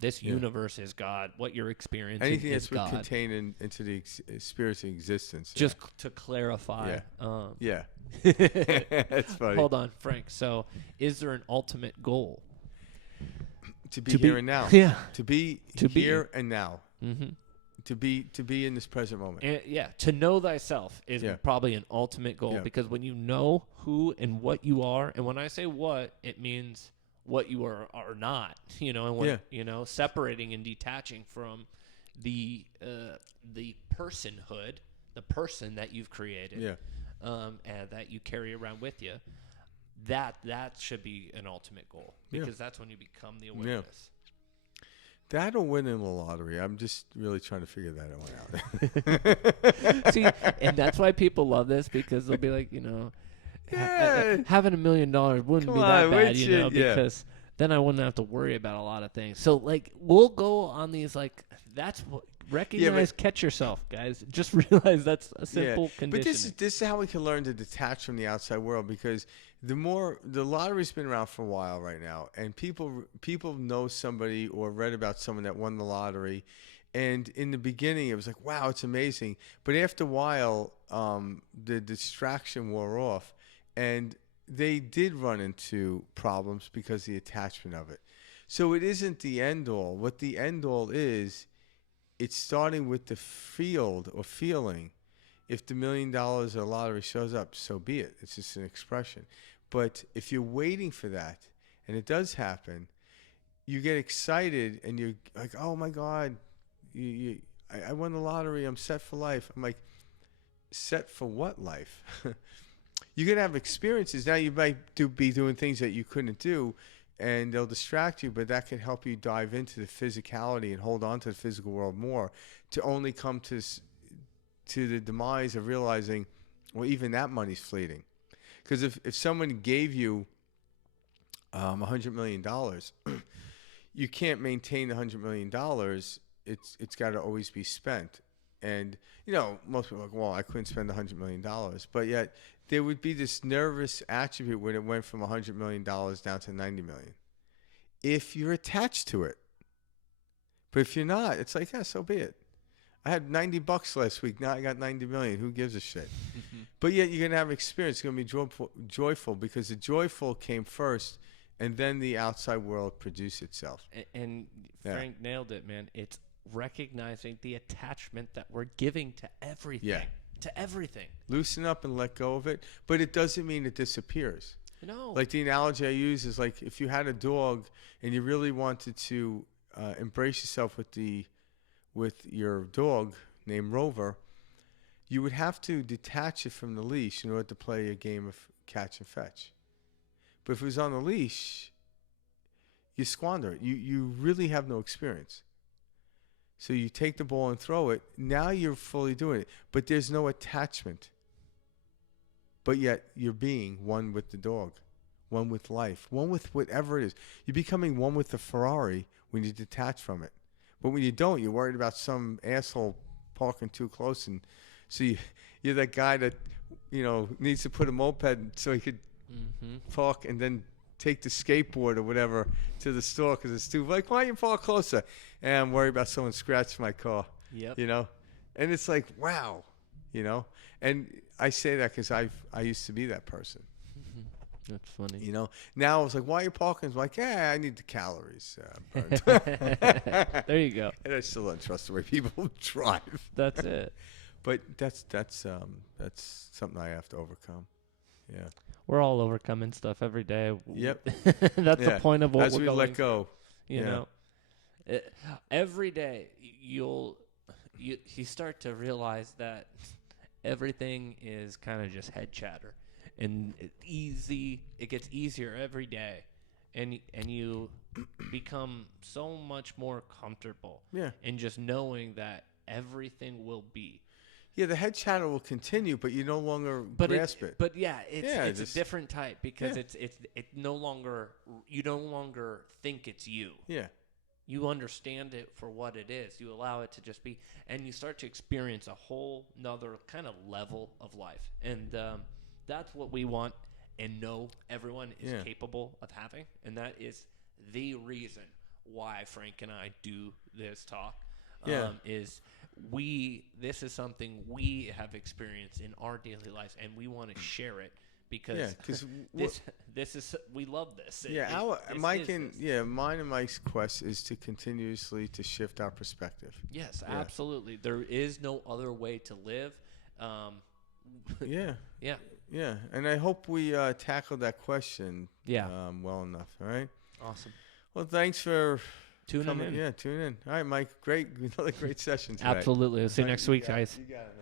This universe is God. What you're experiencing anything is God. that's contained into the experiencing existence. Just to clarify. That's funny. Hold on, Frank. So, is there an ultimate goal? To be here and now. Yeah. To be here and now. Mm-hmm. To be in this present moment. And, to know thyself is probably an ultimate goal because when you know who and what you are, and when I say what, it means what you are not, and what, separating and detaching from the personhood, the person that you've created, and that you carry around with you. That should be an ultimate goal because that's when you become the awareness. That'll win in the lottery. I'm just really trying to figure that one out. See, and that's why people love this because they'll be like, having $1 million wouldn't be that bad, because then I wouldn't have to worry about a lot of things. So, we'll go on these, that's what. Recognize, catch yourself, guys. Just realize that's a simple condition. But this is how we can learn to detach from the outside world because the lottery's been around for a while right now, and people know somebody or read about someone that won the lottery, and in the beginning it was like, wow, it's amazing. But after a while, the distraction wore off, and they did run into problems because of the attachment of it. So it isn't the end all. What the end all is. It's starting with the field or feeling. If the $1 million or lottery shows up, so be it. It's just an expression. But if you're waiting for that, and it does happen, you get excited and you're like, oh my God, I won the lottery. I'm set for life. I'm like, set for what life? You're going to have experiences. Now you might be doing things that you couldn't do, and they'll distract you, but that can help you dive into the physicality and hold on to the physical world more, to only come to the demise of realizing, well, even that money's fleeting. Because if someone gave you $100 million, you can't maintain the $100 million. It's got to always be spent. And, most people are like, well, I couldn't spend $100 million. But yet there would be this nervous attribute when it went from $100 million down to $90 million. If you're attached to it. But if you're not, it's like, yeah, so be it. I had $90 last week. Now I got 90 million. Who gives a shit? But yet you're going to have experience. It's going to be joyful because the joyful came first, and then the outside world produced itself. And Frank nailed it, man. It's recognizing the attachment that we're giving to everything. Yeah. To everything. Loosen up and let go of it. But it doesn't mean it disappears. No. Like the analogy I use is like if you had a dog and you really wanted to embrace yourself with your dog named Rover, you would have to detach it from the leash in order to play a game of catch and fetch. But if it was on the leash, you squander it. You really have no experience. So you take the ball and throw it. Now you're fully doing it. But there's no attachment. But yet you're being one with the dog, one with life, one with whatever it is. You're becoming one with the Ferrari when you detach from it. But when you don't, you're worried about some asshole parking too close. And so you're that guy that, needs to put a moped so he could park and then take the skateboard or whatever to the store because it's too, like, why don't you park closer? And I'm worried about someone scratching my car. Yep. And it's like, wow, And I say that because I used to be that person. That's funny. Now I was like, why are you parking? I'm like, yeah, I need the calories burned. There you go. And I still don't trust the way people drive. That's it. But that's something I have to overcome. Yeah. We're all overcoming stuff every day. Yep. That's the point of what as we're we going let go. Every day you start to realize that everything is kind of just head chatter, and it gets easier every day, and you become so much more comfortable. Yeah. In just knowing that everything will be. Yeah, the head chatter will continue, but you no longer grasp it. But it's a different type because it no longer, you no longer think it's you. Yeah. You understand it for what it is. You allow it to just be, and you start to experience a whole nother kind of level of life. And that's what we want and know everyone is capable of having. And that is the reason why Frank and I do this talk. This is something we have experienced in our daily lives, and we want to share it because this is, we love this. Mine and Mike's quest is to continuously to shift our perspective. Yes, absolutely. There is no other way to live. Yeah, and I hope we tackled that question well enough. All right. Awesome. Well, thanks for tuning in. Yeah, tune in. All right, Mike. Another great session today. Absolutely. We'll see you next week, guys. You got it.